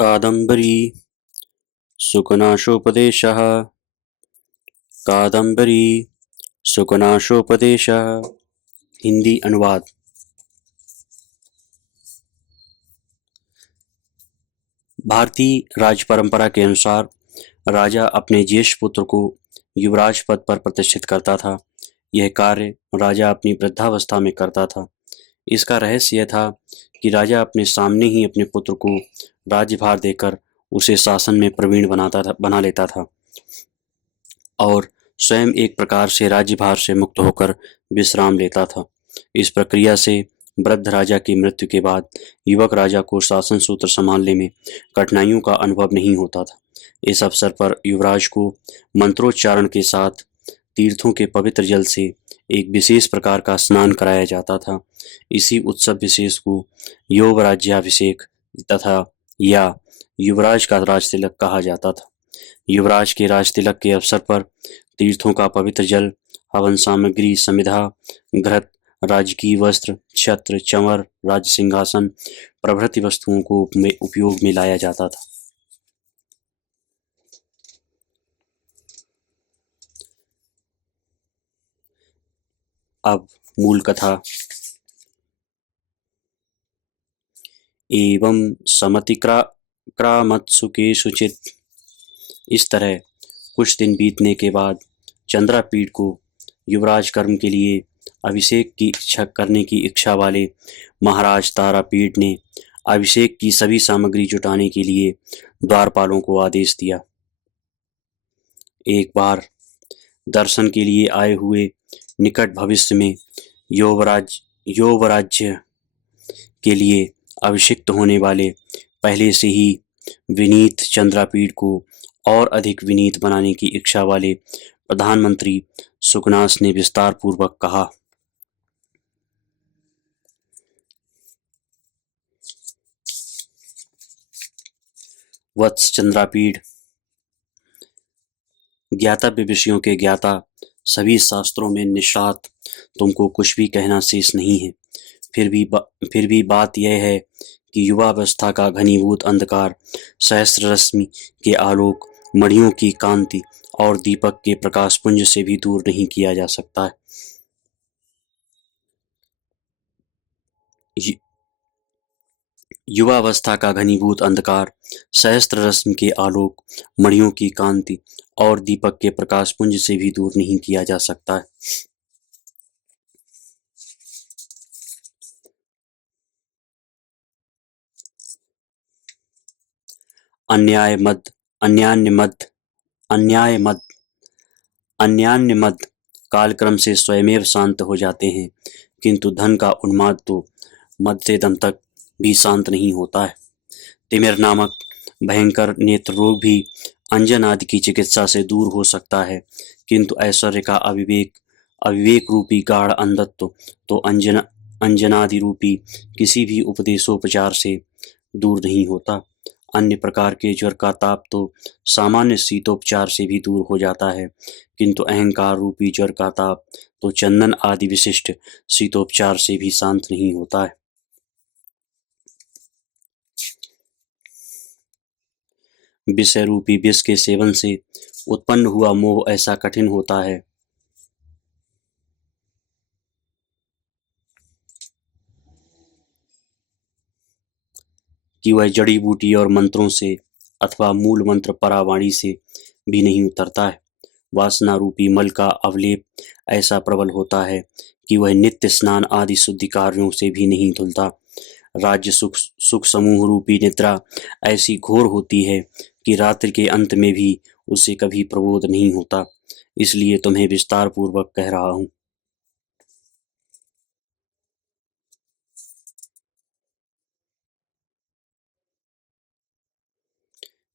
कादम्बरी सुकनाशोपदेशः। कादम्बरी सुकनाशोपदेशः। हिंदी अनुवाद। भारतीय राज परंपरा के अनुसार राजा अपने ज्येष्ठ पुत्र को युवराज पद पर प्रतिष्ठित करता था। यह कार्य राजा अपनी वृद्धावस्था में करता था। इसका रहस्य यह था कि राजा अपने सामने ही अपने पुत्र को राज्यभार देकर उसे शासन में प्रवीण बना लेता था और स्वयं एक प्रकार से राज्यभार से मुक्त होकर विश्राम लेता था। इस प्रक्रिया से वृद्ध राजा की मृत्यु के बाद युवक राजा को शासन सूत्र संभालने में कठिनाइयों का अनुभव नहीं होता था। इस अवसर पर युवराज को मंत्रोच्चारण के साथ तीर्थों के पवित्र जल से एक विशेष प्रकार का स्नान कराया जाता था। इसी उत्सव विशेष को यौवराज्याभिषेक तथा या युवराज का राज तिलक कहा जाता था। युवराज के राज तिलक के अवसर पर तीर्थों का पवित्र जल, हवन सामग्री, समिधा, घृत, राजकीय वस्त्र, छत्र, चंवर, राज सिंहासन प्रभृति वस्तुओं को उपयोग में लाया जाता था। अब मूल कथा। एवं समतिक्रामत्सु केषुचित्। इस तरह कुछ दिन बीतने के बाद चंद्रापीठ को युवराज कर्म के लिए अभिषेक की इच्छा करने की इच्छा वाले महाराज तारापीठ ने अभिषेक की सभी सामग्री जुटाने के लिए द्वारपालों को आदेश दिया। एक बार दर्शन के लिए आए हुए निकट भविष्य में यौवराज्य के लिए अभिषिक्त होने वाले पहले से ही विनीत चंद्रापीठ को और अधिक विनीत बनाने की इच्छा वाले प्रधानमंत्री सुकनास ने विस्तार पूर्वक कहा। वत्स चंद्रापीठ, ज्ञातव्य विषयों के ज्ञाता, सभी शास्त्रों में निष्णात तुमको कुछ भी कहना शेष नहीं है। फिर भी बात यह है कि युवावस्था का घनीभूत अंधकार सहस्र रश्मि के आलोक, मणियों की कांति और दीपक के प्रकाश पुंज से भी दूर नहीं किया जा सकता है। युवावस्था का घनीभूत अंधकार सहस्त्र रश्मि के आलोक, मणियों की कांति और दीपक के प्रकाश पुंज से भी दूर नहीं किया जा सकता है। अन्यान्य मद कालक्रम से स्वयमेव शांत हो जाते हैं, किंतु धन का उन्माद तो मध्य दम तक भी शांत नहीं होता है। तिमिर नामक भयंकर नेत्र रोग भी अंजन आदि की चिकित्सा से दूर हो सकता है, किंतु ऐश्वर्य का अविवेक रूपी गाढ़ अंधत्व तो अंजनादि रूपी किसी भी उपदेशोपचार से दूर नहीं होता। अन्य प्रकार के ज्वर का ताप तो सामान्य शीतोपचार से भी दूर हो जाता है, किंतु अहंकार रूपी ज्वर का ताप तो चंदन आदि विशिष्ट शीतोपचार से भी शांत नहीं होता है। विषय रूपी विष के सेवन से उत्पन्न हुआ मोह ऐसा कठिन होता है कि वह जड़ी बूटी और मंत्रों से अथवा मूल मंत्र परावाणी से भी नहीं उतरता है। वासना रूपी मल का अवलेप ऐसा प्रबल होता है कि वह नित्य स्नान आदि शुद्धि कार्यों से भी नहीं धुलता। राज्य सुख समूह रूपी निद्रा ऐसी घोर होती है कि रात्रि के अंत में भी उसे कभी प्रबोध नहीं होता। इसलिए तुम्हें विस्तार पूर्वक कह रहा हूँ।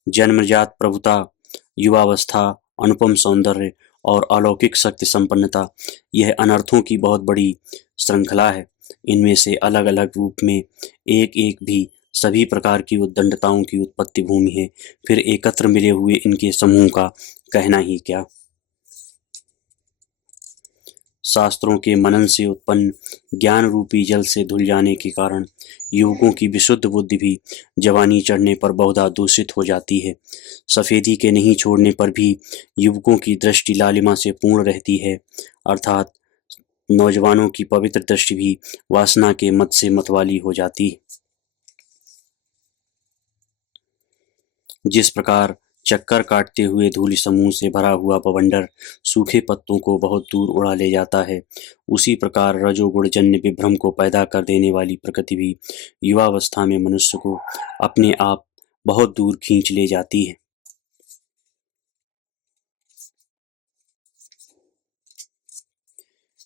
जन्मजात प्रभुता, युवावस्था, अनुपम सौंदर्य और अलौकिक शक्ति संपन्नता, यह अनर्थों की बहुत बड़ी श्रृंखला है। इनमें से अलग अलग रूप में एक एक भी सभी प्रकार की उद्दंडताओं की उत्पत्ति भूमि है। फिर एकत्र मिले हुए इनके समूह का कहना ही क्या। शास्त्रों के मनन से उत्पन्न ज्ञान रूपी जल से धुल जाने के कारण युवकों की विशुद्ध बुद्धि भी जवानी चढ़ने पर बहुधा दूषित हो जाती है। सफेदी के नहीं छोड़ने पर भी युवकों की दृष्टि लालिमा से पूर्ण रहती है, अर्थात नौजवानों की पवित्र दृष्टि भी वासना के मत से मतवाली हो जाती है। जिस प्रकार चक्कर काटते हुए धूलि समूह से भरा हुआ बवंडर सूखे पत्तों को बहुत दूर उड़ा ले जाता है, उसी प्रकार रजोगुणजन्य विभ्रम को पैदा कर देने वाली प्रकृति भी युवावस्था में मनुष्य को अपने आप बहुत दूर खींच ले जाती है।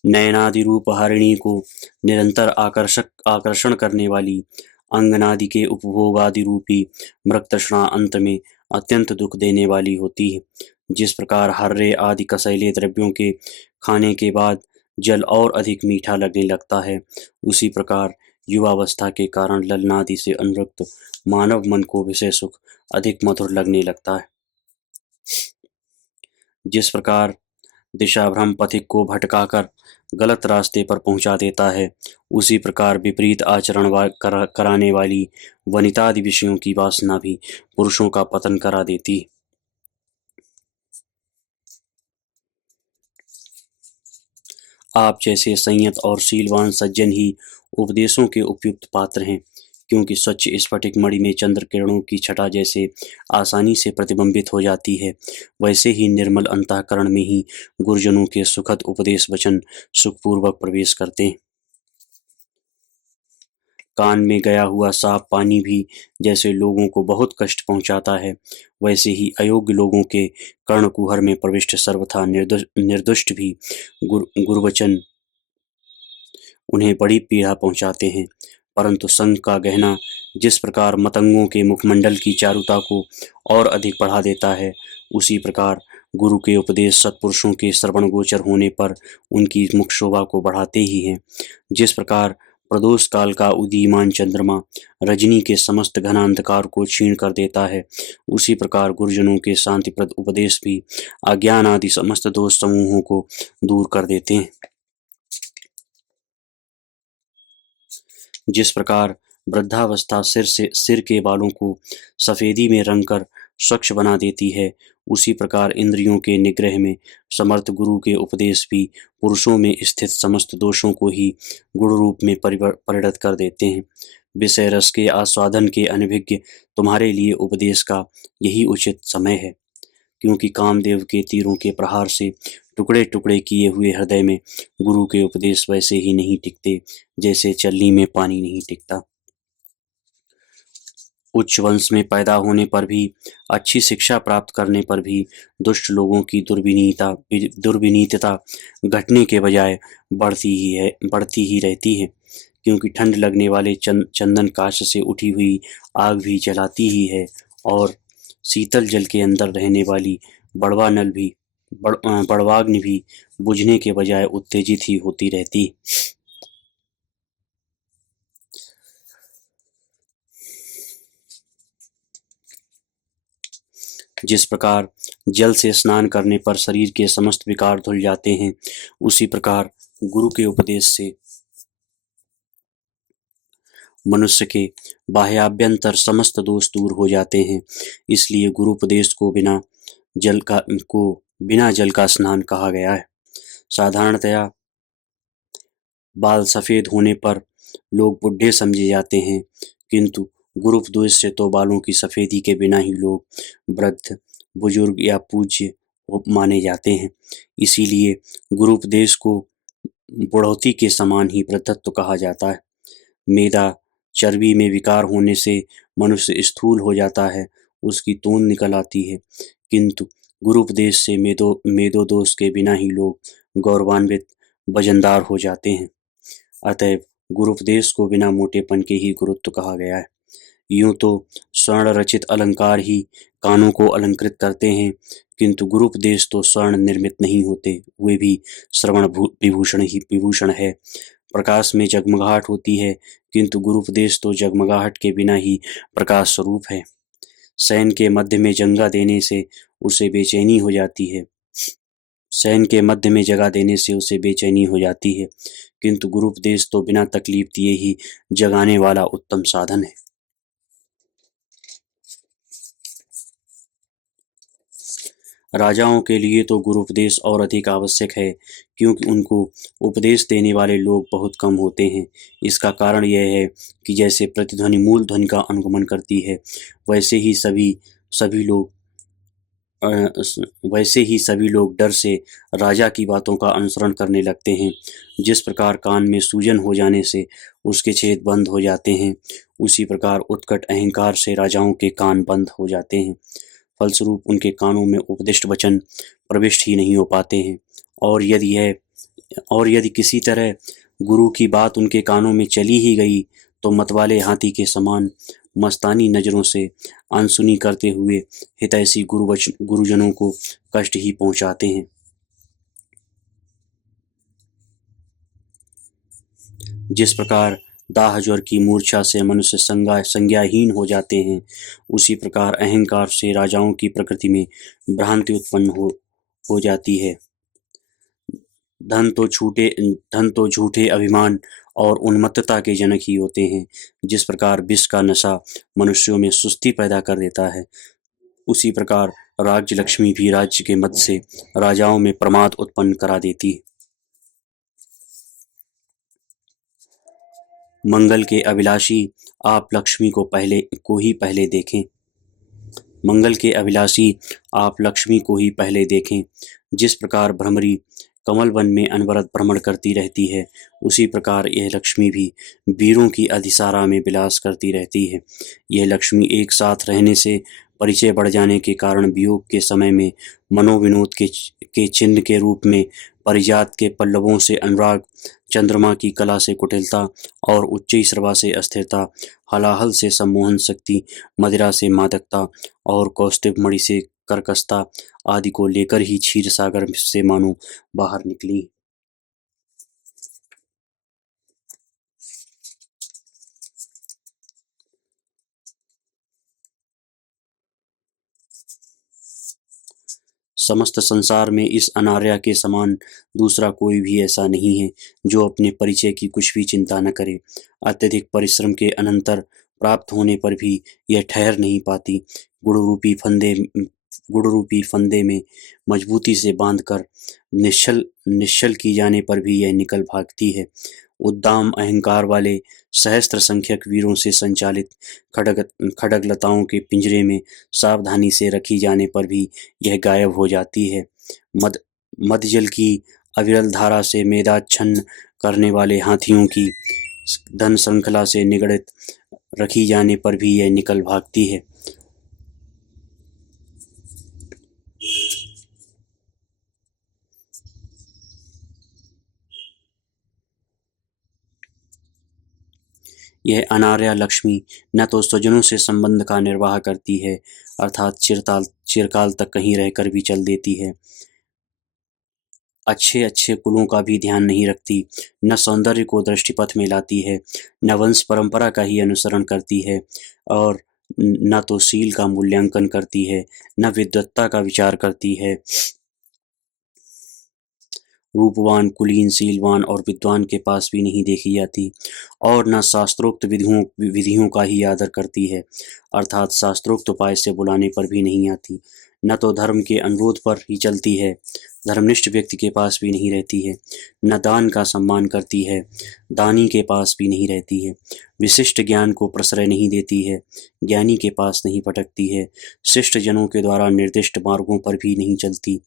नयनादि रूप हरिणी को निरंतर आकर्षण करने वाली अंगनादि के उपभोगादि रूपी मृगतृष्णा अंत में अत्यंत दुख देने वाली होती है। जिस प्रकार हर्रे आदि कसैले द्रव्यों के खाने के बाद जल और अधिक मीठा लगने लगता है, उसी प्रकार युवावस्था के कारण ललनादि से अनुरक्त मानव मन को विषय सुख अधिक मधुर लगने लगता है। जिस प्रकार दिशाभ्रम पथिक को भटकाकर गलत रास्ते पर पहुंचा देता है, उसी प्रकार विपरीत आचरण कराने वाली वनितादि विषयों की वासना भी पुरुषों का पतन करा देती है। आप जैसे संयत और शीलवान सज्जन ही उपदेशों के उपयुक्त पात्र हैं, क्योंकि स्वच्छ स्फटिक मणि में चंद्र किरणों की छटा जैसे आसानी से प्रतिबिंबित हो जाती है, वैसे ही निर्मल अंतःकरण में ही गुरुजनों के सुखद उपदेश वचन सुखपूर्वक प्रवेश करते हैं। कान में गया हुआ साफ पानी भी जैसे लोगों को बहुत कष्ट पहुंचाता है, वैसे ही अयोग्य लोगों के कर्णकुहर में प्रविष्ट सर्वथा निर्दुष्ट भी गुरुवचन उन्हें बड़ी पीड़ा पहुंचाते हैं। परंतु संग का गहना जिस प्रकार मतंगों के मुखमंडल की चारुता को और अधिक बढ़ा देता है, उसी प्रकार गुरु के उपदेश सत्पुरुषों के श्रवण गोचर होने पर उनकी मुख शोभा को बढ़ाते ही हैं। जिस प्रकार प्रदोष काल का उदीयमान चंद्रमा रजनी के समस्त घना अंधकार को छीण कर देता है, उसी प्रकार गुरुजनों के शांतिप्रद उपदेश भी अज्ञान आदि समस्त दोष समूहों को दूर कर देते हैं। जिस प्रकार वृद्धावस्था सिर के बालों को सफेदी में रंग कर स्वच्छ बना देती है, उसी प्रकार इंद्रियों के निग्रह में समर्थ गुरु के उपदेश भी पुरुषों में स्थित समस्त दोषों को ही गुण रूप में परिणत कर देते हैं। विषय रस के आस्वादन के अनभिज्ञ तुम्हारे लिए उपदेश का यही उचित समय है, क्योंकि कामदेव के तीरों के प्रहार से टुकड़े टुकड़े किए हुए हृदय में गुरु के उपदेश वैसे ही नहीं टिकते जैसे चलनी में पानी नहीं टिकता। उच्च वंश में पैदा होने पर भी, अच्छी शिक्षा प्राप्त करने पर भी दुष्ट लोगों की दुर्विनीतता घटने के बजाय बढ़ती ही रहती है, क्योंकि ठंड लगने वाले चंदन काष्ठ से उठी हुई आग भी जलाती ही है, और शीतल जल के अंदर रहने वाली बड़वाग्नि भी बुझने के बजाय उत्तेजित ही होती रहती। जिस प्रकार जल से स्नान करने पर शरीर के समस्त विकार धुल जाते हैं, उसी प्रकार गुरु के उपदेश से मनुष्य के बाह्याभ्यंतर समस्त दोष दूर हो जाते हैं। इसलिए गुरु उपदेश को बिना जल का स्नान कहा गया है। साधारणतया बाल सफेद होने पर लोग बुढ़े समझे जाते हैं, किंतु गुरु उपदेश से तो बालों की सफेदी के बिना ही लोग वृद्ध, बुजुर्ग या पूज्य माने जाते हैं। इसीलिए गुरु उपदेश को बुढ़ौती के समान ही वृद्धत्व कहा जाता है। मेदा चर्बी में विकार होने से मनुष्य स्थूल हो जाता है, उसकी तोंद निकल आती है, किंतु गुरु उपदेश से मेदोदोष के बिना ही लोग गौरवान्वित वजनदार हो जाते हैं। अतएव गुरु उपदेश को बिना मोटेपन के ही गुरुत्व कहा गया है। यूं तो स्वर्ण रचित अलंकार ही कानों को अलंकृत करते हैं, किंतु गुरु उपदेश तो स्वर्ण निर्मित नहीं होते, वे भी श्रवण विभूषण है। प्रकाश में जगमगाहट होती है, किंतु गुरु उपदेश तो जगमगाहट के बिना ही प्रकाश स्वरूप है। शयन के मध्य में जंगा देने से उसे बेचैनी हो जाती है, शयन के मध्य में जगा देने से उसे बेचैनी हो जाती है, किंतु गुरूपदेश तो बिना तकलीफ दिए ही जगाने वाला उत्तम साधन है। राजाओं के लिए तो गुरूपदेश और अधिक आवश्यक है, क्योंकि उनको उपदेश देने वाले लोग बहुत कम होते हैं। इसका कारण यह है कि जैसे प्रतिध्वनि मूल ध्वनि का अनुगमन करती है, वैसे ही सभी लोग अ, वैसे ही सभी लोग डर से राजा की बातों का अनुसरण करने लगते हैं। जिस प्रकार कान में सूजन हो जाने से उसके छेद बंद हो जाते हैं, उसी प्रकार उत्कट अहंकार से राजाओं के कान बंद हो जाते हैं। फलस्वरूप उनके कानों में उपदिष्ट वचन प्रविष्ट ही नहीं हो पाते हैं, और यदि किसी तरह गुरु की बात उनके कानों में चली ही गई, तो मतवाले हाथी के समान मस्तानी नजरों से अनसुनी करते हुए हितैषी गुरुजनों को कष्ट ही पहुंचाते हैं। जिस प्रकार दाह ज्वर की मूर्छा से मनुष्य संज्ञाहीन हो जाते हैं, उसी प्रकार अहंकार से राजाओं की प्रकृति में भ्रांति उत्पन्न हो जाती है। धन तो झूठे अभिमान और उन्मत्तता के जनक ही होते हैं। जिस प्रकार विष का नशा मनुष्यों में सुस्ती पैदा कर देता है, उसी प्रकार राज्य लक्ष्मी भी राज्य के मद से राजाओं में प्रमाद उत्पन्न करा देती है। मंगल के अभिलाषी आप लक्ष्मी को ही पहले देखें। मंगल के अभिलाषी आप लक्ष्मी को ही पहले देखें। जिस प्रकार भ्रमरी कमल वन में अनवरत भ्रमण करती रहती है, उसी प्रकार यह लक्ष्मी भी वीरों की अधिसारा में विलास करती रहती है। यह लक्ष्मी एक साथ रहने से परिचय बढ़ जाने के कारण वियोग के समय में मनोविनोद के चिन्ह के रूप में परिजात के पल्लवों से अनुराग, चंद्रमा की कला से कुटिलता और उच्चैःश्रवा से अस्थिरता, हलाहल से सम्मोहन शक्ति, मदिरा से मादकता और कौस्तुभ मणि से कर्कशता आदि को लेकर ही क्षीर सागर से मानो बाहर निकली। समस्त संसार में इस अनार्या के समान दूसरा कोई भी ऐसा नहीं है जो अपने परिचय की कुछ भी चिंता न करे। अत्यधिक परिश्रम के अनंतर प्राप्त होने पर भी यह ठहर नहीं पाती। गुड़ रूपी फंदे में मजबूती से बांधकर निश्चल की जाने पर भी यह निकल भागती है। उद्दाम अहंकार वाले सहस्त्र संख्यक वीरों से संचालित खड्गलताओं के पिंजरे में सावधानी से रखी जाने पर भी यह गायब हो जाती है। मदजल की अविरल धारा से मेदाच्छन्न करने वाले हाथियों की धन श्रृंखला से निगड़ित रखी जाने पर भी यह निकल भागती है। यह अनार्या लक्ष्मी न तो स्वजनों से संबंध का निर्वाह करती है, अर्थात चिरकाल तक कहीं रहकर भी चल देती है। अच्छे अच्छे कुलों का भी ध्यान नहीं रखती, न सौंदर्य को दृष्टिपथ में लाती है, न वंश परंपरा का ही अनुसरण करती है, और न तो शील का मूल्यांकन करती है, न विद्वत्ता का विचार करती है। रूपवान, कुलीन, शीलवान और विद्वान के पास भी नहीं देखी जाती, और न शास्त्रोक्त विधियों का ही आदर करती है, अर्थात शास्त्रोक्त उपाय से बुलाने पर भी नहीं आती। न तो धर्म के अनुरोध पर ही चलती है, धर्मनिष्ठ व्यक्ति के पास भी नहीं रहती है। न दान का सम्मान करती है, दानी के पास भी नहीं रहती है। विशिष्ट ज्ञान को प्रश्रय नहीं देती है, ज्ञानी के पास नहीं भटकती है। शिष्ट जनों के द्वारा निर्दिष्ट मार्गों पर भी नहीं चलती,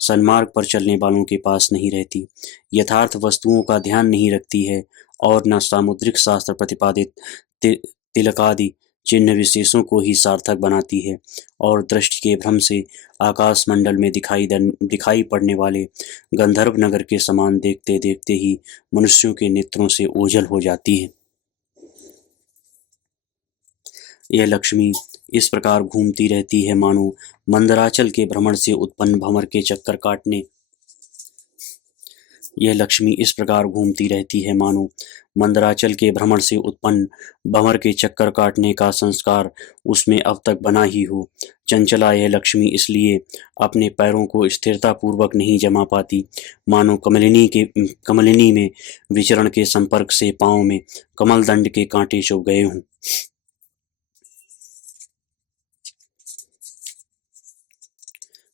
सन्मार्ग पर चलने वालों के पास नहीं रहती। यथार्थ वस्तुओं का ध्यान नहीं रखती है, और न सामुद्रिक शास्त्र प्रतिपादित तिलकादि चिन्ह विशेषों को ही सार्थक बनाती है, और दृष्टि के भ्रम से आकाश मंडल में दिखाई पड़ने वाले गंधर्व नगर के समान देखते देखते ही मनुष्यों के नेत्रों से ओझल हो जाती है। यह लक्ष्मी इस प्रकार घूमती रहती है मानो मंदराचल के भ्रमण से उत्पन्न भंवर के चक्कर काटने यह लक्ष्मी इस प्रकार घूमती रहती है मानो मंदराचल के भ्रमण से उत्पन्न भंवर के चक्कर काटने का संस्कार उसमें अब तक बना ही हो। चंचला यह लक्ष्मी इसलिए अपने पैरों को स्थिरता पूर्वक नहीं जमा पाती, मानो कमलिनी में विचरण के संपर्क से पांव में कमलदंड के कांटे चुभ गए हों।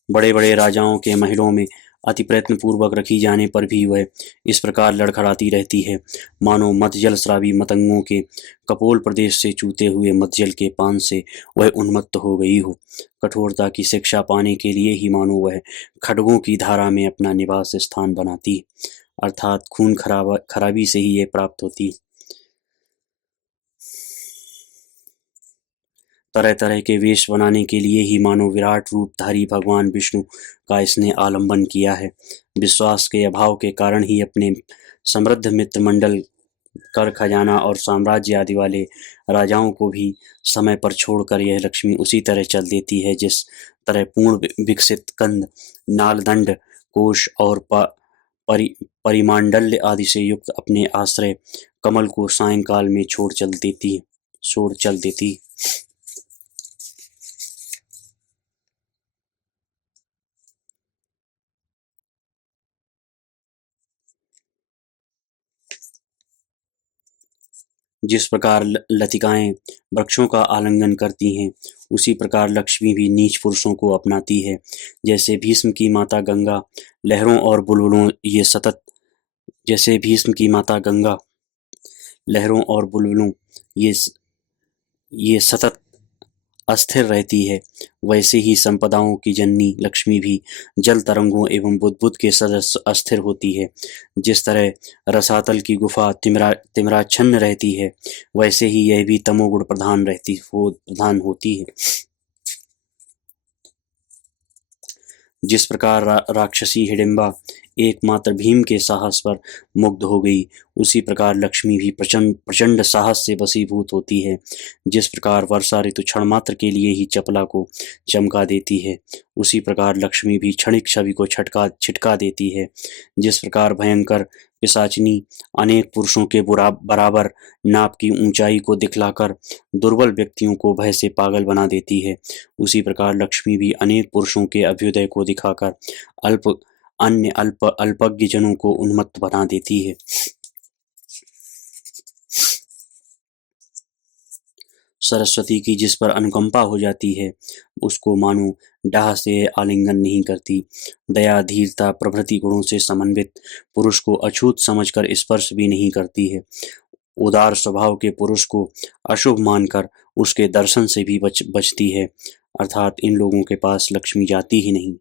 बड़े बड़े राजाओं के महलों में अति प्रयत्न पूर्वक रखी जाने पर भी वह इस प्रकार लड़खड़ाती रहती है, मानो मदजल स्रावी मतंगों के कपोल प्रदेश से चूते हुए मदजल के पान से वह उन्मत्त हो गई हो। कठोरता की शिक्षा पाने के लिए ही मानो वह खड्गों की धारा में अपना निवास स्थान बनाती, अर्थात खून खराबी से ही यह प्राप्त होती। तरह तरह के वेश बनाने के लिए ही मानो विराट रूपधारी भगवान विष्णु का इसने आलंबन किया है। विश्वास के अभाव के कारण ही अपने समृद्ध मित्र मंडल, कर खजाना और साम्राज्य आदि वाले राजाओं को भी समय पर छोड़कर यह लक्ष्मी उसी तरह चल देती है जिस तरह पूर्ण विकसित कंद, नालदंड, कोश और परिमांडल्य आदि से युक्त अपने आश्रय कमल को सायंकाल में छोड़ चल देती। जिस प्रकार लतिकाएं वृक्षों का आलिंगन करती हैं, उसी प्रकार लक्ष्मी भी नीच पुरुषों को अपनाती है। जैसे भीष्म की माता गंगा लहरों और बुलबुलों ये सतत अस्थिर रहती है, वैसे ही संपदाओं की जननी लक्ष्मी भी जल तरंगों एवं बुदबुद के सदृश अस्थिर होती है। जिस तरह रसातल की गुफा तिमिराच्छन्न रहती है, वैसे ही यह भी तमोगुण प्रधान होती है। जिस प्रकार राक्षसी हिडिंबा एकमात्र भीम के साहस पर मुग्ध हो गई, उसी प्रकार लक्ष्मी भी प्रचंड साहस से वशीभूत होती है। जिस प्रकार वर्षा ऋतु क्षण मात्र के लिए ही चपला को चमका देती है, उसी प्रकार लक्ष्मी भी क्षणिक छवि को छिटका देती है। जिस प्रकार भयंकर पिशाचिनी अनेक पुरुषों के बराबर नाप की ऊंचाई को दिखलाकर दुर्बल व्यक्तियों को भय से पागल बना देती है, उसी प्रकार लक्ष्मी भी अनेक पुरुषों के अभ्युदय को दिखाकर अल्पज्ञ जनों को उन्मत्त बना देती है। सरस्वती की जिस पर अनुकंपा हो जाती है, उसको मानो डाह से आलिंगन नहीं करती। दया, धीरता प्रभृति गुणों से समन्वित पुरुष को अछूत समझकर स्पर्श भी नहीं करती है। उदार स्वभाव के पुरुष को अशुभ मानकर उसके दर्शन से भी बचती है, अर्थात इन लोगों के पास लक्ष्मी जाती ही नहीं।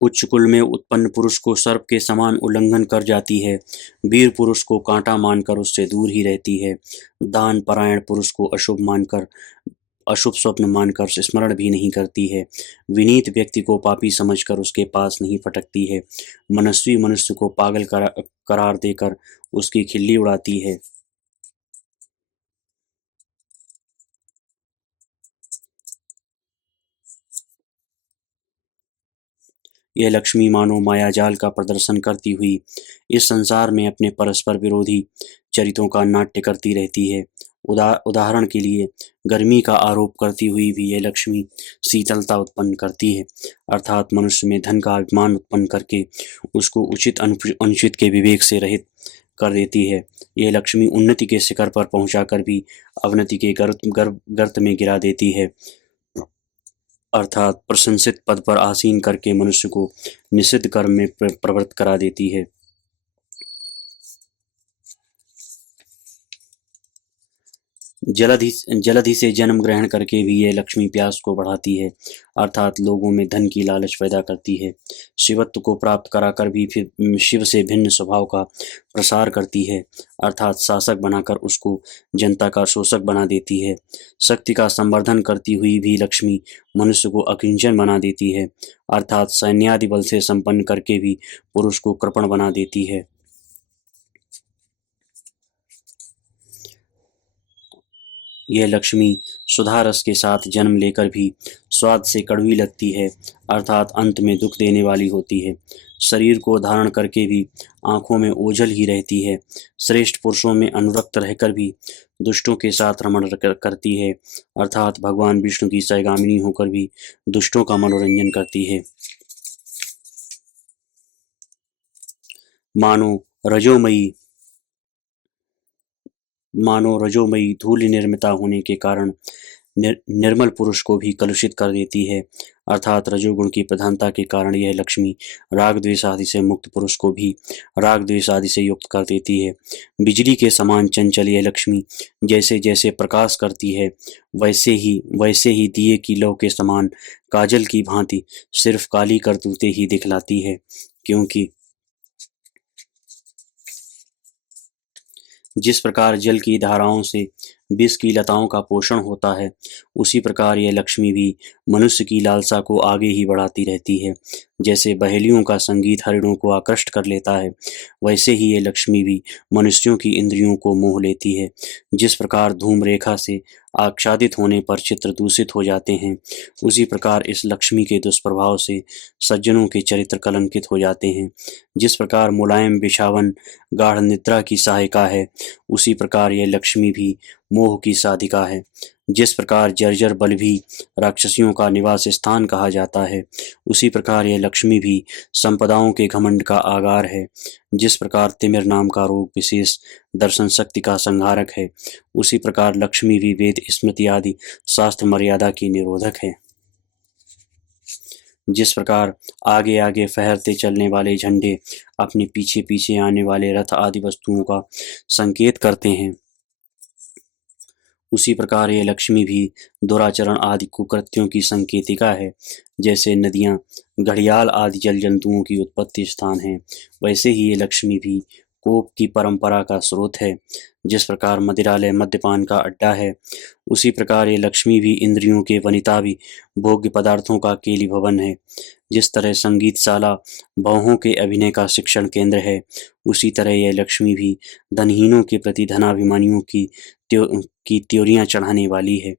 उच्च कुल में उत्पन्न पुरुष को सर्प के समान उल्लंघन कर जाती है। वीर पुरुष को कांटा मानकर उससे दूर ही रहती है। दान परायण पुरुष को अशुभ स्वप्न मानकर स्मरण भी नहीं करती है। विनीत व्यक्ति को पापी समझकर उसके पास नहीं फटकती है। मनस्वी मनुष्य को पागल करार देकर उसकी खिल्ली उड़ाती है। यह लक्ष्मी मानो मायाजाल का प्रदर्शन करती हुई इस संसार में अपने परस्पर विरोधी चरित्रों का नाट्य करती रहती है। उदाहरण के लिए गर्मी का आरोप करती हुई भी यह लक्ष्मी शीतलता उत्पन्न करती है, अर्थात मनुष्य में धन का अभिमान उत्पन्न करके उसको उचित अनुचित के विवेक से रहित कर देती है। यह लक्ष्मी उन्नति के शिखर पर पहुंचाकर भी अवनति के गर्त में गिरा देती है, अर्थात प्रशंसित पद पर आसीन करके मनुष्य को निषिद्ध कर्म में प्रवृत्त करा देती है। जलधि से जन्म ग्रहण करके भी यह लक्ष्मी प्यास को बढ़ाती है, अर्थात लोगों में धन की लालच पैदा करती है। शिवत्व को प्राप्त कराकर भी फिर शिव से भिन्न स्वभाव का प्रसार करती है, अर्थात शासक बनाकर उसको जनता का शोषक बना देती है। शक्ति का संवर्धन करती हुई भी लक्ष्मी मनुष्य को अकिंचन बना देती है, अर्थात सैन्यादि बल से संपन्न करके भी पुरुष को कृपण बना देती है। यह लक्ष्मी सुधा रस के साथ जन्म लेकर भी स्वाद से कड़वी लगती है, अर्थात अंत में दुख देने वाली होती है। शरीर को धारण करके भी आंखों में ओझल ही रहती है। श्रेष्ठ पुरुषों में अनुरक्त रहकर भी दुष्टों के साथ रमण करती है, अर्थात भगवान विष्णु की सहगामिनी होकर भी दुष्टों का मनोरंजन करती है। मानो रजोमयी मानो रजोमयी धूल निर्मिता होने के कारण निर्मल पुरुष को भी कलुषित कर देती है, अर्थात रजोगुण की प्रधानता के कारण यह लक्ष्मी राग द्वेष आदि से मुक्त पुरुष को भी राग द्वेष आदि से युक्त कर देती है। बिजली के समान चंचल यह लक्ष्मी जैसे जैसे प्रकाश करती है, वैसे ही दिए की लौ के समान काजल की भांति सिर्फ काली करतूतें ही दिखलाती है। क्योंकि जिस प्रकार जल की धाराओं से विष की लताओं का पोषण होता है, उसी प्रकार यह लक्ष्मी भी मनुष्य की लालसा को आगे ही बढ़ाती रहती है। जैसे बहेलियों का संगीत हरिणों को आकृष्ट कर लेता है, वैसे ही ये लक्ष्मी भी मनुष्यों की इंद्रियों को मोह लेती है। जिस प्रकार धूम रेखा से आच्छादित होने पर चित्र दूषित हो जाते हैं, उसी प्रकार इस लक्ष्मी के दुष्प्रभाव से सज्जनों के चरित्र कलंकित हो जाते हैं। जिस प्रकार मुलायम बिछावन गाढ़ निद्रा की सहायिका है, उसी प्रकार यह लक्ष्मी भी मोह की साधिका है। जिस प्रकार जर्जर बल भी राक्षसियों का निवास स्थान कहा जाता है, उसी प्रकार यह लक्ष्मी भी संपदाओं के घमंड का आगार है। जिस प्रकार तिमिर नाम का रोग विशेष दर्शन शक्ति का संहारक है, उसी प्रकार लक्ष्मी भी वेद स्मृति आदि शास्त्र मर्यादा की निरोधक है। जिस प्रकार आगे आगे फहरते चलने वाले झंडे अपने पीछे पीछे आने वाले रथ आदि वस्तुओं का संकेत करते हैं, उसी प्रकार ये लक्ष्मी भी दुराचरण आदि कुकृत्यों की संकेतिका है। जैसे नदियाँ घड़ियाल आदि जल जंतुओं की उत्पत्ति स्थान है, वैसे ही ये लक्ष्मी भी कोप की परंपरा का स्रोत है। जिस प्रकार मदिरालय मद्यपान का अड्डा है, उसी प्रकार ये लक्ष्मी भी इंद्रियों के वनिता भी भोग्य पदार्थों का केली भवन है। जिस तरह संगीतशाला बहुओं के अभिनय का शिक्षण केंद्र है, उसी तरह यह लक्ष्मी भी धनहीनों के प्रति धनाभिमानियों की त्योरियां चढ़ाने वाली है।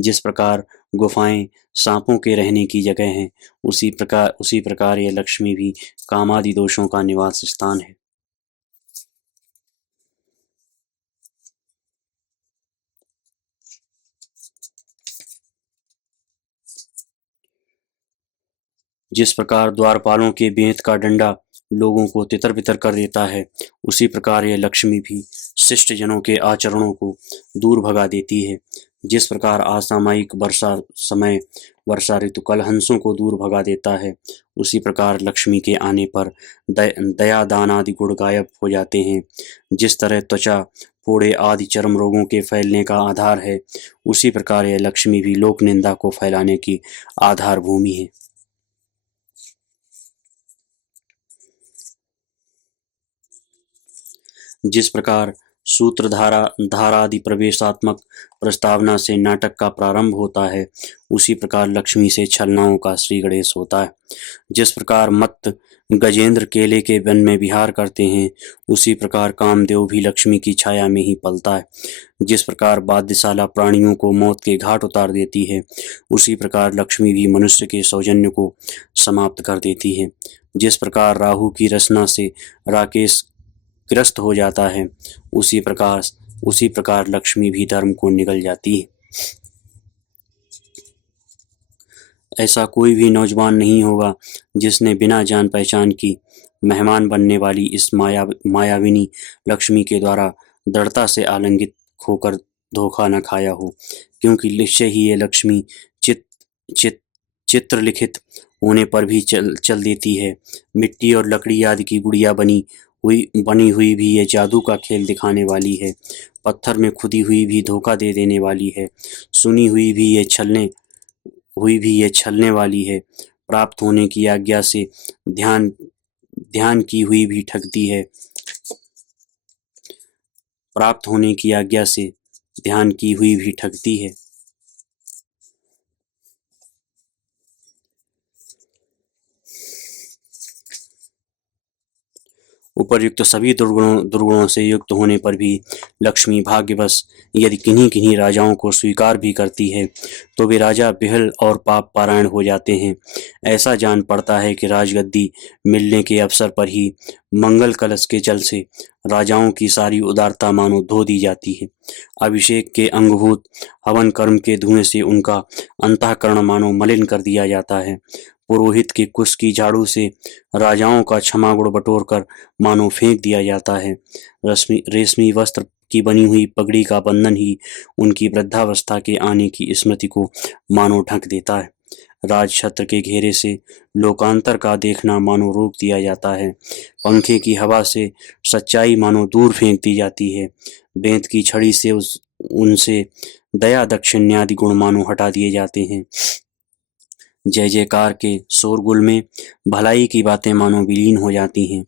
जिस प्रकार गुफाएं सांपों के रहने की जगह हैं, उसी प्रकार यह लक्ष्मी भी कामादि दोषों का निवास स्थान है। जिस प्रकार द्वारपालों के बेंत का डंडा लोगों को तितर बितर कर देता है, उसी प्रकार यह लक्ष्मी भी शिष्ट जनों के आचरणों को दूर भगा देती है। जिस प्रकार असामयिक वर्षा ऋतु कलहंसों को दूर भगा देता है, उसी प्रकार लक्ष्मी के आने पर दया दान आदि गुण गायब हो जाते हैं। जिस तरह त्वचा फोड़े आदि चर्म रोगों के फैलने का आधार है, उसी प्रकार यह लक्ष्मी भी लोक निंदा को फैलाने की आधार भूमि है। जिस प्रकार सूत्रधारा धारादि प्रवेशात्मक प्रस्तावना से नाटक का प्रारंभ होता है, उसी प्रकार लक्ष्मी से छलनाओं का श्री गणेश होता है। जिस प्रकार मत्त गजेंद्र केले के वन में विहार करते हैं, उसी प्रकार कामदेव भी लक्ष्मी की छाया में ही पलता है। जिस प्रकार वाद्यशाला प्राणियों को मौत के घाट उतार देती है, उसी प्रकार लक्ष्मी भी मनुष्य के सौजन्य को समाप्त कर देती है। जिस प्रकार राहु की रचना से राकेश ग्रस्त हो जाता है, उसी प्रकार लक्ष्मी भी धर्म को निगल जाती है। ऐसा कोई भी नौजवान नहीं होगा जिसने बिना जान पहचान की मेहमान बनने वाली इस मायाविनी लक्ष्मी के द्वारा दृढ़ता से आलिंगित होकर धोखा न खाया हो, क्योंकि निश्चय ही ये लक्ष्मी चित चित चित्र लिखित होने पर भी चल देती है। मिट्टी और लकड़ी आदि की गुड़िया बनी हुई भी ये जादू का खेल दिखाने वाली है। पत्थर में खुदी हुई भी धोखा दे देने वाली है। सुनी हुई भी ये छलने वाली है। प्राप्त होने की आज्ञा से ध्यान ध्यान की हुई भी ठगती है। प्राप्त होने की आज्ञा से ध्यान की हुई भी ठगती है। उपर्युक्त सभी दुर्गुणों से युक्त होने पर भी लक्ष्मी भाग्यवश यदि किन्हीं किन्हीं राजाओं को स्वीकार भी करती है तो वे राजा बिहल और पाप पारायण हो जाते हैं। ऐसा जान पड़ता है कि राजगद्दी मिलने के अवसर पर ही मंगल कलश के जल से राजाओं की सारी उदारता मानो धो दी जाती है। अभिषेक के अंगभूत हवन कर्म के धुएं से उनका अंतःकरण मानो मलिन कर दिया जाता है। पुरोहित के कुश की झाड़ू से राजाओं का क्षमागुण बटोरकर मानो फेंक दिया जाता है। रेशमी वस्त्र की बनी हुई पगड़ी का बंधन ही उनकी वृद्धावस्था के आने की स्मृति को मानो ढक देता है। राजछत्र के घेरे से लोकांतर का देखना मानो रोक दिया जाता है। पंखे की हवा से सच्चाई मानो दूर फेंक दी जाती है। बेंत की छड़ी से उनसे दया दक्षिण्यादि गुण मानो हटा दिए जाते हैं। जय जयकार के शोरगुल में भलाई की बातें मानो विलीन हो जाती हैं।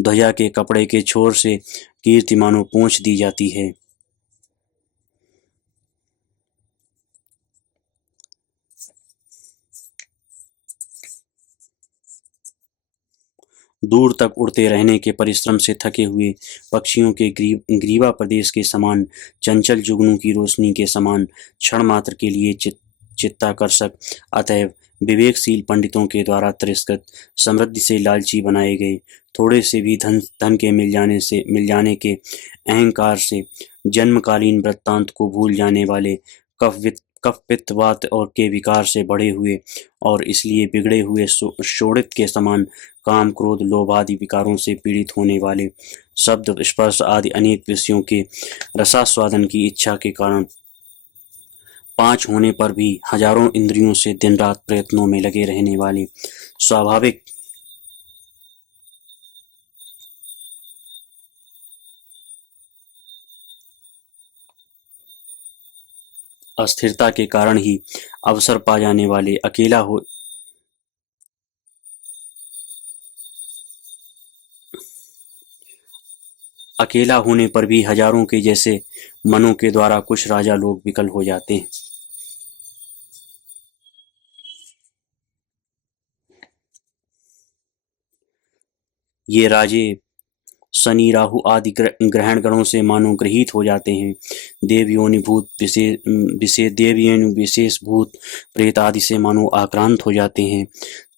ध्वजा के कपड़े के छोर से कीर्ति मानो पोंछ दी जाती है। दूर तक उड़ते रहने के परिश्रम से थके हुए पक्षियों के ग्रीवा प्रदेश के समान चंचल जुगनू की रोशनी के समान क्षण मात्र के लिए चित्ताकर्षक अतएव विवेकशील पंडितों के द्वारा तिरस्कृत समृद्धि से लालची बनाए गए थोड़े से भी धन के मिल जाने के अहंकार से जन्मकालीन वृत्तांत को भूल जाने वाले कफ पित्त वात और के विकार से बढ़े हुए और इसलिए बिगड़े हुए शोणित के समान काम क्रोध लोभ आदि विकारों से पीड़ित होने वाले शब्द स्पर्श आदि अनेक विषयों के रसास्वादन की इच्छा के कारण 5 होने पर भी हजारों इंद्रियों से दिन रात प्रयत्नों में लगे रहने वाले स्वाभाविक अस्थिरता के कारण ही अवसर पा जाने वाले अकेला होने पर भी हजारों के जैसे मनों के द्वारा कुछ राजा लोग विकल हो जाते हैं। ये राजे शनि राहु आदि ग्रहण गणों से मानो ग्रहित हो जाते हैं। देवयोनि विशेष भूत प्रेत आदि से मानो आक्रांत हो जाते हैं।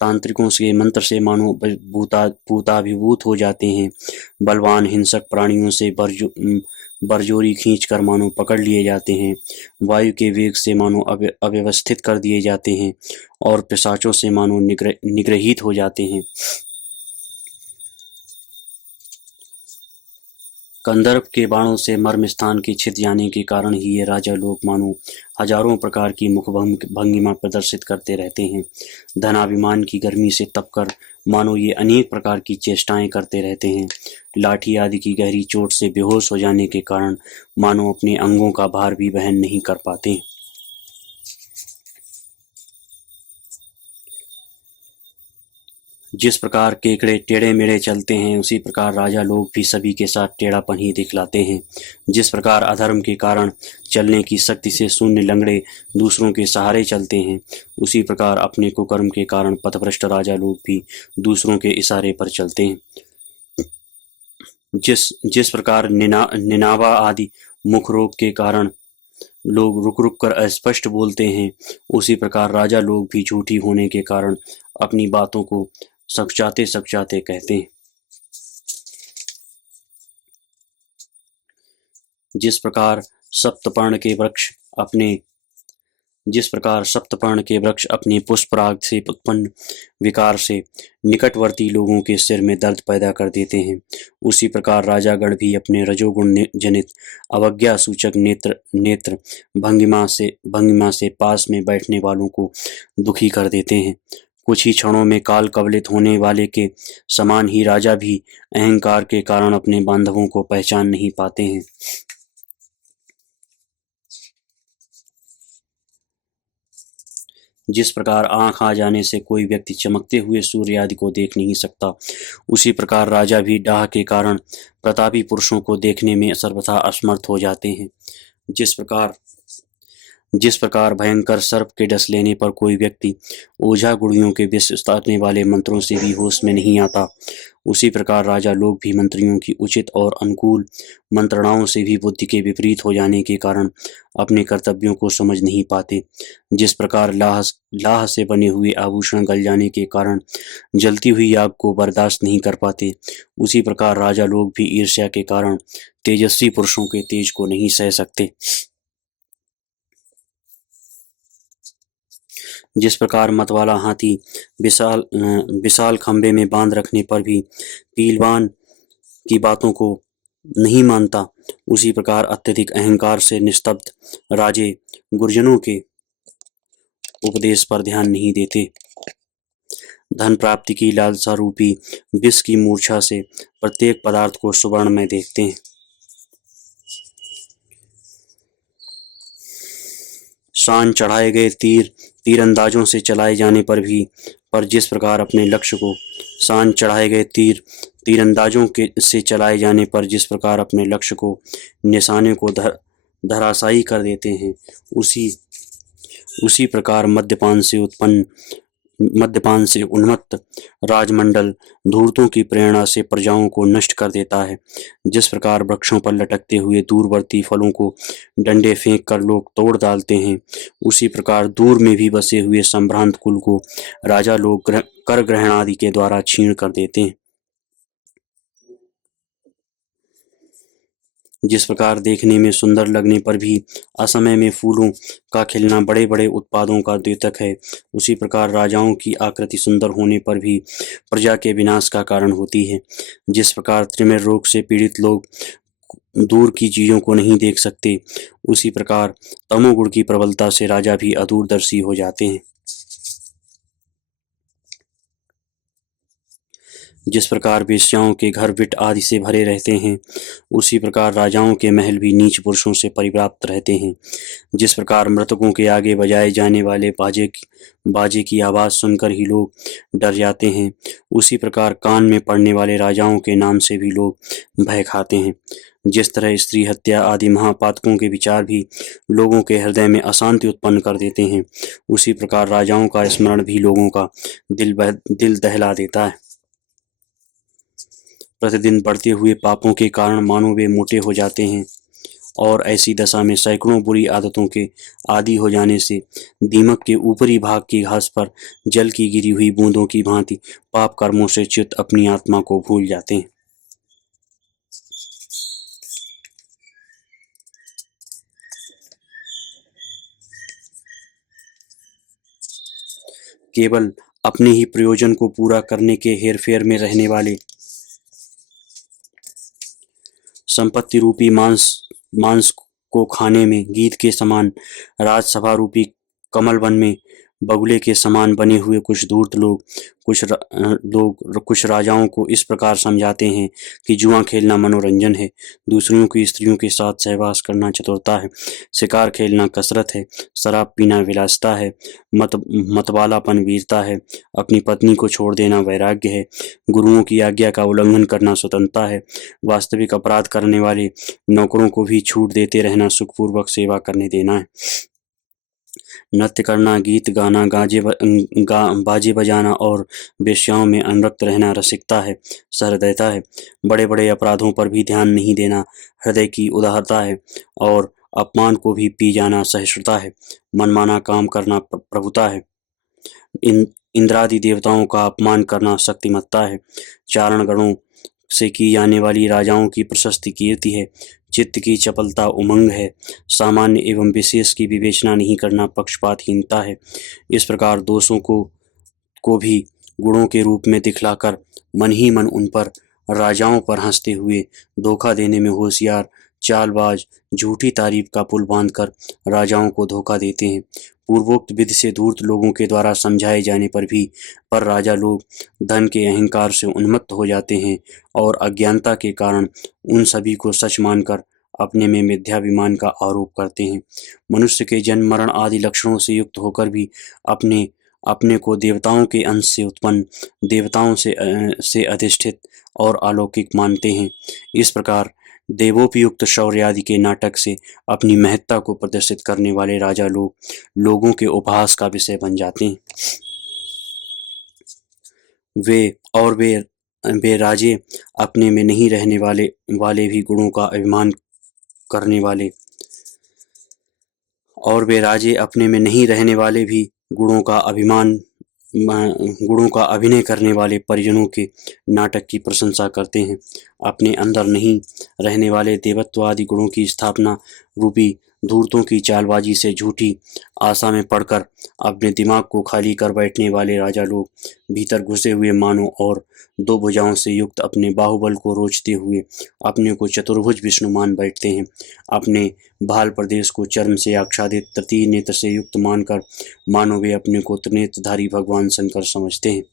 तांत्रिकों के मंत्र से मानो भूताभिभूत हो जाते हैं। बलवान हिंसक प्राणियों से बरजोरी खींचकर मानो पकड़ लिए जाते हैं। वायु के वेग से मानो अव्यवस्थित कर दिए जाते हैं और पिशाचों से मानो निग्रहित हो जाते हैं। कंदर्प के बाणों से मर्म स्थान के छिद जाने के कारण ही ये राजा लोग मानो हजारों प्रकार की मुखभंगिमा प्रदर्शित करते रहते हैं। धनाभिमान की गर्मी से तपकर मानो ये अनेक प्रकार की चेष्टाएं करते रहते हैं। लाठी आदि की गहरी चोट से बेहोश हो जाने के कारण मानो अपने अंगों का भार भी वहन नहीं कर पाते। जिस प्रकार केकड़े टेढ़े मेढ़े चलते हैं उसी प्रकार राजा लोग भी सभी के साथ टेढ़ापन ही दिखलाते हैं। जिस प्रकार अधर्म के कारण चलने की शक्ति से शून्य लंगड़े दूसरों के सहारे चलते हैं उसी प्रकार अपने कुकर्म के कारण पथभ्रष्ट राजा लोग भी दूसरों के इशारे पर चलते हैं। जिस प्रकार निनावा आदि मुख रोग के कारण लोग रुक रुक कर अस्पष्ट बोलते हैं उसी प्रकार राजा लोग भी झूठी होने के कारण अपनी बातों को सचाते कहते हैं। जिस प्रकार सप्तपर्ण के वृक्ष अपने पुष्पराग से उत्पन्न विकार से निकटवर्ती लोगों के सिर में दर्द पैदा कर देते हैं उसी प्रकार राजागण भी अपने रजोगुण जनित अवज्ञा सूचक नेत्र भंगिमा से पास में बैठने वालों को दुखी कर देते हैं। कुछ ही क्षणों में काल कवलित होने वाले के समान ही राजा भी अहंकार के कारण अपने बांधवों को पहचान नहीं पाते हैं। जिस प्रकार आंख आ जाने से कोई व्यक्ति चमकते हुए सूर्य आदि को देख नहीं सकता उसी प्रकार राजा भी डाह के कारण प्रतापी पुरुषों को देखने में सर्वथा असमर्थ हो जाते हैं। जिस प्रकार जिस प्रकार भयंकर सर्प के डस लेने पर कोई व्यक्ति ओझा गुड़ियों के विष उतारने वाले मंत्रों से भी होश में नहीं आता, उसी प्रकार राजा लोग भी मंत्रियों की उचित और अनुकूल मंत्रणाओं से भी बुद्धि के विपरीत हो जाने के कारण अपने कर्तव्यों को समझ नहीं पाते। जिस प्रकार लाह से बने हुए आभूषण गल जाने के कारण जलती हुई आग को बर्दाश्त नहीं कर पाते, उसी प्रकार राजा लोग भी ईर्ष्या के कारण तेजस्वी पुरुषों के तेज को नहीं सह सकते। जिस प्रकार मतवाला हाथी विशाल खंबे में बांध रखने पर भी पीलवान की बातों को नहीं मानता, उसी प्रकार अत्यधिक अहंकार से निस्तब्ध राजे गुरजनों के उपदेश पर ध्यान नहीं देते। धन प्राप्ति की लालसा रूपी विष की मूर्छा से प्रत्येक पदार्थ को सुवर्ण में देखते हैं। शान चढ़ाए गए तीरंदाजों से चलाए जाने पर जिस प्रकार अपने लक्ष्य को शान चढ़ाए गए तीरंदाजों के से चलाए जाने पर जिस प्रकार अपने लक्ष्य को निशाने को धराशायी कर देते हैं, उसी प्रकार मद्यपान से उन्मत्त राजमंडल धूर्तों की प्रेरणा से प्रजाओं को नष्ट कर देता है। जिस प्रकार वृक्षों पर लटकते हुए दूरवर्ती फलों को डंडे फेंक कर लोग तोड़ डालते हैं, उसी प्रकार दूर में भी बसे हुए संभ्रांत कुल को राजा लोग कर ग्रहण आदि के द्वारा छीण कर देते हैं। जिस प्रकार देखने में सुंदर लगने पर भी असमय में फूलों का खिलना बड़े बड़े उत्पादों का द्योतक है, उसी प्रकार राजाओं की आकृति सुंदर होने पर भी प्रजा के विनाश का कारण होती है। जिस प्रकार त्रिमिर रोग से पीड़ित लोग दूर की चीजों को नहीं देख सकते, उसी प्रकार तमोगुण की प्रबलता से राजा भी अदूरदर्शी हो जाते हैं। जिस प्रकार वेश्याओं के घर विट आदि से भरे रहते हैं, उसी प्रकार राजाओं के महल भी नीच पुरुषों से परिव्याप्त रहते हैं। जिस प्रकार मृतकों के आगे बजाए जाने वाले बाजे की आवाज सुनकर ही लोग डर जाते हैं, उसी प्रकार कान में पड़ने वाले राजाओं के नाम से भी लोग भय खाते हैं। जिस तरह स्त्री हत्या आदि महापातकों के विचार भी लोगों के हृदय में अशांति उत्पन्न कर देते हैं, उसी प्रकार राजाओं का स्मरण भी लोगों का दिल दहला देता है। प्रतिदिन बढ़ते हुए पापों के कारण मानो वे मोटे हो जाते हैं, और ऐसी दशा में सैकड़ों बुरी आदतों के आदी हो जाने से दीमक के ऊपरी भाग की घास पर जल की गिरी हुई बूंदों की भांति पाप कर्मों से चित्त अपनी आत्मा को भूल जाते हैं। केवल अपने ही प्रयोजन को पूरा करने के हेरफेर में रहने वाले संपत्ति रूपी मांस को खाने में गीत के समान राजसभा रूपी कमल वन में बगुले के समान बने हुए कुछ धूर्त लोग कुछ राजाओं को इस प्रकार समझाते हैं कि जुआ खेलना मनोरंजन है, दूसरों की स्त्रियों के साथ सहवास करना चतुरता है, शिकार खेलना कसरत है, शराब पीना विलासिता है, मतवालापन वीरता है, अपनी पत्नी को छोड़ देना वैराग्य है, गुरुओं की आज्ञा का उल्लंघन करना स्वतंत्रता है, वास्तविक अपराध करने वाले नौकरों को भी छूट देते रहना सुखपूर्वक सेवा करने देना है, नृत्य करना, गीत गाना, बाजे बजाना और वेश्याओं में अनुरक्त रहना रसिकता है, सहृदयता है, बड़े बड़े अपराधों पर भी ध्यान नहीं देना हृदय की उदारता है, और अपमान को भी पी जाना सहिष्णुता है, मनमाना काम करना प्रभुता है, इंद्रादि देवताओं का अपमान करना शक्तिमत्ता है, चारण गणों से की जाने वाली राजाओं की प्रशस्ति कीर्ति है, चित्त की चपलता उमंग है, सामान्य एवं विशेष की विवेचना नहीं करना पक्षपातहीनता है। इस प्रकार दोषों को भी गुणों के रूप में दिखलाकर मन ही मन उन पर राजाओं पर हंसते हुए धोखा देने में होशियार चालबाज झूठी तारीफ का पुल बांधकर राजाओं को धोखा देते हैं। पूर्वोक्त विधि से धूर्त लोगों के द्वारा समझाए जाने पर राजा लोग धन के अहंकार से उन्मत्त हो जाते हैं और अज्ञानता के कारण उन सभी को सच मानकर अपने में मिथ्याभिमान का आरोप करते हैं। मनुष्य के जन्म मरण आदि लक्षणों से युक्त होकर भी अपने को देवताओं के अंश से उत्पन्न, देवताओं से अधिष्ठित और अलौकिक मानते हैं। इस प्रकार देवोपयुक्त शौर्य आदि के नाटक से अपनी महत्ता को प्रदर्शित करने वाले राजा लोग लोगों के उपहास का विषय बन जाते हैं। वे राजे अपने में नहीं रहने वाले भी गुणों का अभिमान करने वाले और वे राजे अपने में नहीं रहने वाले भी गुणों का अभिनय करने वाले परिजनों के नाटक की प्रशंसा करते हैं। अपने अंदर नहीं रहने वाले देवत्व आदि गुणों की स्थापना रूपी धूर्तों की चालबाजी से झूठी आशा में पड़कर अपने दिमाग को खाली कर बैठने वाले राजा लोग भीतर घुसे हुए मानव और दो भुजाओं से युक्त अपने बाहुबल को रोचते हुए अपने को चतुर्भुज विष्णु मान बैठते हैं। अपने भाल प्रदेश को चर्म से आच्छादित तृतीय नेत्र से युक्त मानकर मानो वे अपने को त्रिनेत्रधारी भगवान शंकर समझते हैं।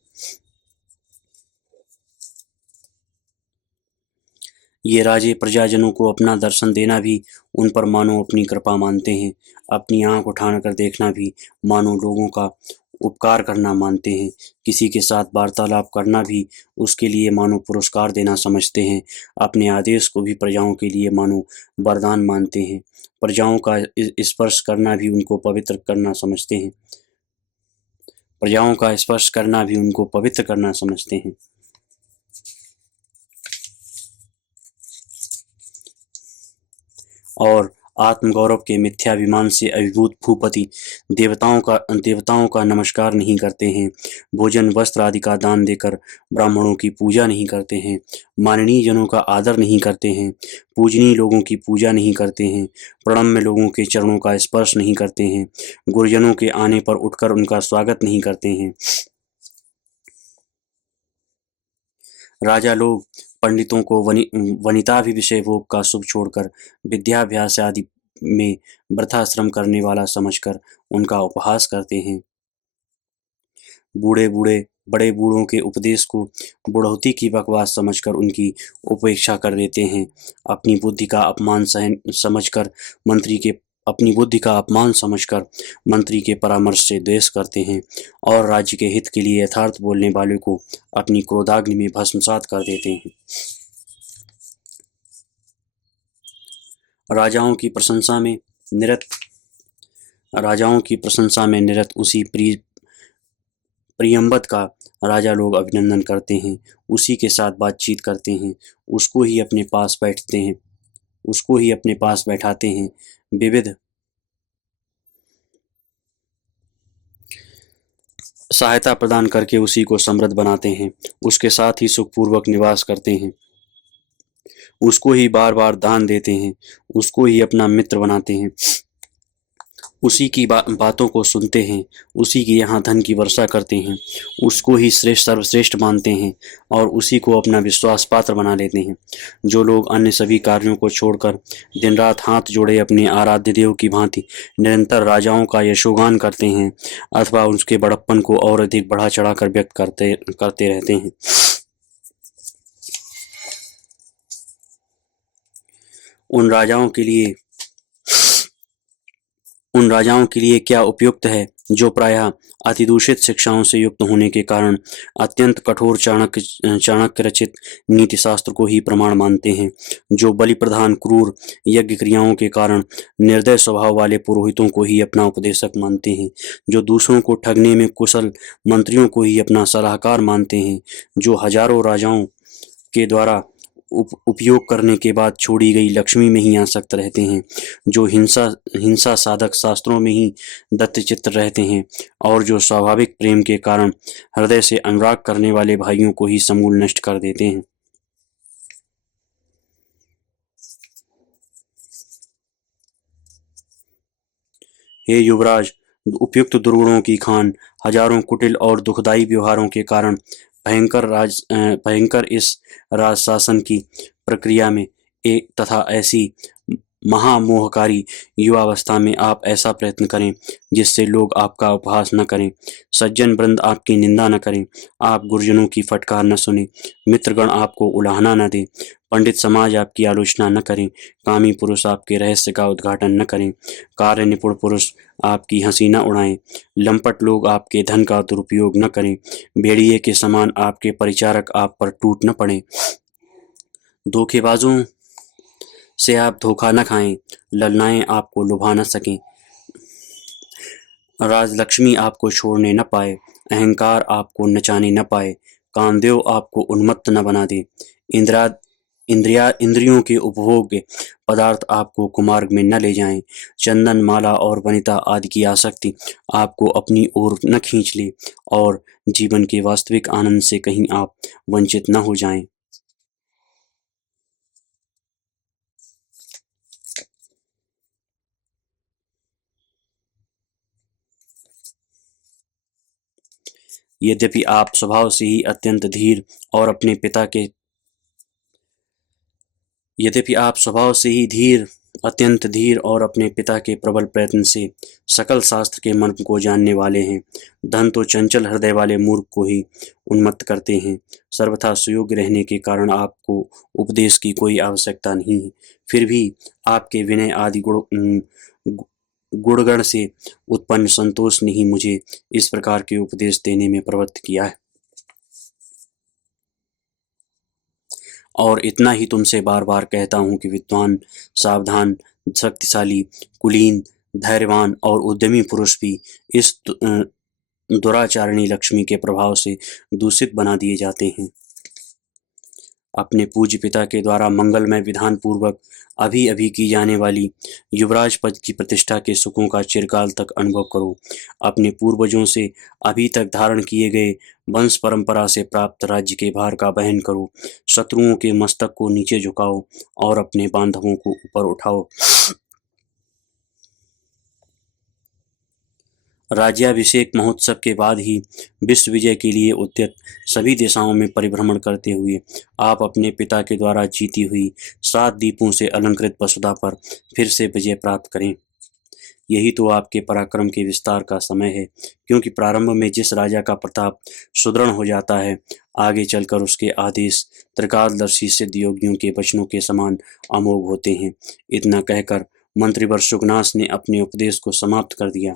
ये राजे प्रजाजनों को अपना दर्शन देना भी उन पर मानो अपनी कृपा मानते हैं। अपनी आंख उठाकर देखना भी मानो लोगों का उपकार करना मानते हैं। किसी के साथ वार्तालाप करना भी उसके लिए मानो पुरस्कार देना समझते हैं। अपने आदेश को भी प्रजाओं के लिए मानो वरदान मानते हैं। प्रजाओं का स्पर्श करना भी उनको पवित्र करना समझते हैं। प्रजाओं का स्पर्श करना भी उनको पवित्र करना समझते हैं। और आत्मगौरव के मिथ्याभिमान से अभिभूत भूपति देवताओं का नमस्कार नहीं करते हैं। भोजन वस्त्र आदि का दान देकर ब्राह्मणों की पूजा नहीं करते हैं। माननीय जनों का आदर नहीं करते हैं। पूजनीय लोगों की पूजा नहीं करते हैं। प्रणम्य लोगों के चरणों का स्पर्श नहीं करते हैं। गुरुजनों के आने पर उठकर उनका स्वागत नहीं करते हैं। राजा लोग पंडितों को वनिताभिविषय भोग का सुख छोड़कर विद्याभ्यास आदि में वृथा श्रम करने वाला समझकर उनका उपहास करते हैं। बड़े बूढ़ों के उपदेश को बुढ़ौती की बकवास समझकर उनकी उपेक्षा कर देते हैं। अपनी बुद्धि का अपमान समझकर मंत्री के परामर्श से द्वेष करते हैं और राज्य के हित के लिए यथार्थ बोलने वाले को अपनी क्रोधाग्नि में भस्मसात कर देते हैं। राजाओं की प्रशंसा में निरत उसी प्रियंवद का राजा लोग अभिनंदन करते हैं। उसी के साथ बातचीत करते हैं। उसको ही अपने पास बैठाते हैं। विविध सहायता प्रदान करके उसी को समृद्ध बनाते हैं। उसके साथ ही सुखपूर्वक निवास करते हैं। उसको ही बार बार दान देते हैं। उसको ही अपना मित्र बनाते हैं। उसी की बातों को सुनते हैं। उसी के यहाँ धन की वर्षा करते हैं। उसको ही सर्वश्रेष्ठ मानते हैं और उसी को अपना विश्वास पात्र बना लेते हैं। जो लोग अन्य सभी कार्यों को छोड़कर दिन रात हाथ जोड़े अपने आराध्य देव की भांति निरंतर राजाओं का यशोगान करते हैं अथवा उसके बड़प्पन को और अधिक बढ़ा चढ़ाकर व्यक्त करते रहते हैं, उन राजाओं के लिए क्या उपयुक्त है जो प्रायः अतिदूषित शिक्षाओं से युक्त होने के कारण अत्यंत कठोर चाणक्य रचित नीति शास्त्र को ही प्रमाण मानते हैं। जो बलि प्रधान क्रूर यज्ञ क्रियाओं के कारण निर्दय स्वभाव वाले पुरोहितों को ही अपना उपदेशक मानते हैं। जो दूसरों को ठगने में कुशल मंत्रियों को ही अपना सलाहकार मानते हैं। जो हजारों राजाओं के द्वारा उपयोग करने के बाद छोड़ी गई लक्ष्मी में ही आसक्त रहते हैं। जो हिंसा साधक शास्त्रों में ही दत्तचित्त रहते हैं और जो स्वाभाविक प्रेम के कारण हृदय से अनुराग करने वाले भाइयों को ही समूल नष्ट कर देते हैं। हे युवराज, उपयुक्त दुर्गुणों की खान हजारों कुटिल और दुखदायी व्यवहारों के कारण भयंकर इस राजशासन की प्रक्रिया में तथा ऐसी महामोहकारी युवावस्था में आप ऐसा प्रयत्न करें जिससे लोग आपका उपहास न करें, सज्जन वृंद आपकी निंदा न करें, आप गुरुजनों की फटकार न सुने, मित्रगण आपको उलाहना न दें, पंडित समाज आपकी आलोचना न करें, कामी पुरुष आपके रहस्य का उद्घाटन न करें, कार्य निपुण पुरुष आपकी हंसी न उड़ाएं, लंपट लोग आपके धन का दुरुपयोग न करें, भेड़िए के समान आपके परिचारक आप पर टूट न पड़ें, से आप धोखा न खाएं, ललनाएं आपको लुभा न सकें, राजलक्ष्मी आपको छोड़ने न पाए, अहंकार आपको नचाने न पाए, कामदेव आपको उन्मत्त न बना दे, इंद्रा इंद्रियों के उपभोग पदार्थ आपको कुमार्ग में न ले जाएं, चंदन माला और वनिता आदि की आसक्ति आपको अपनी ओर न खींच ले और जीवन के वास्तविक आनंद से कहीं आप वंचित न हो जाएं। यद्यपि आप स्वभाव से ही अत्यंत धीर और अपने पिता के यद्यपि आप स्वभाव से ही अत्यंत धीर और अपने पिता के प्रबल प्रयत्न से सकल शास्त्र के मर्म को जानने वाले हैं, धन तो चंचल हृदय वाले मूर्ख को ही उन्मत्त करते हैं। सर्वथा सुयोग्य रहने के कारण आपको उपदेश की कोई आवश्यकता नहीं है, फिर भी आपके विनय आदि गुणगण से उत्पन्न संतोष ने ही मुझे इस प्रकार के उपदेश देने में प्रवृत्त किया है। और इतना ही तुमसे बार बार कहता हूँ कि विद्वान, सावधान, शक्तिशाली, कुलीन, धैर्यवान और उद्यमी पुरुष भी इस दुराचारिणी लक्ष्मी के प्रभाव से दूषित बना दिए जाते हैं। अपने पूज्य पिता के द्वारा मंगलमय विधान पूर्वक अभी अभी की जाने वाली युवराज पद की प्रतिष्ठा के सुखों का चिरकाल तक अनुभव करो। अपने पूर्वजों से अभी तक धारण किए गए वंश परंपरा से प्राप्त राज्य के भार का वहन करो। शत्रुओं के मस्तक को नीचे झुकाओ और अपने बांधवों को ऊपर उठाओ। राज्याभिषेक महोत्सव के बाद ही विश्व विजय के लिए उद्यत सभी दिशाओं में परिभ्रमण करते हुए आप अपने पिता के द्वारा जीती हुई 7 दीपों से अलंकृत वसुधा पर फिर से विजय प्राप्त करें। यही तो आपके पराक्रम के विस्तार का समय है, क्योंकि प्रारंभ में जिस राजा का प्रताप सुदृढ़ हो जाता है, आगे चलकर उसके आदेश त्रिकालदर्शी सिद्ध योगियों के वचनों के समान अमोघ होते हैं। इतना कहकर मंत्रीवर सुगनास ने अपने उपदेश को समाप्त कर दिया।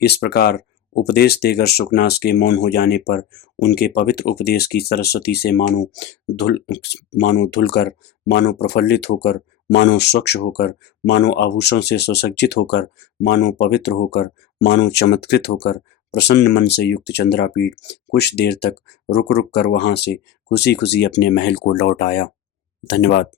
इस प्रकार उपदेश देकर सुकनास के मौन हो जाने पर उनके पवित्र उपदेश की सरस्वती से मानो धुलकर, मानो प्रफुल्लित होकर, मानो स्वच्छ होकर, मानो आभूषण से सुसज्जित होकर, मानो पवित्र होकर, मानो चमत्कृत होकर प्रसन्न मन से युक्त चंद्रापीठ कुछ देर तक रुक रुक कर वहां से खुशी खुशी अपने महल को लौट आया। धन्यवाद।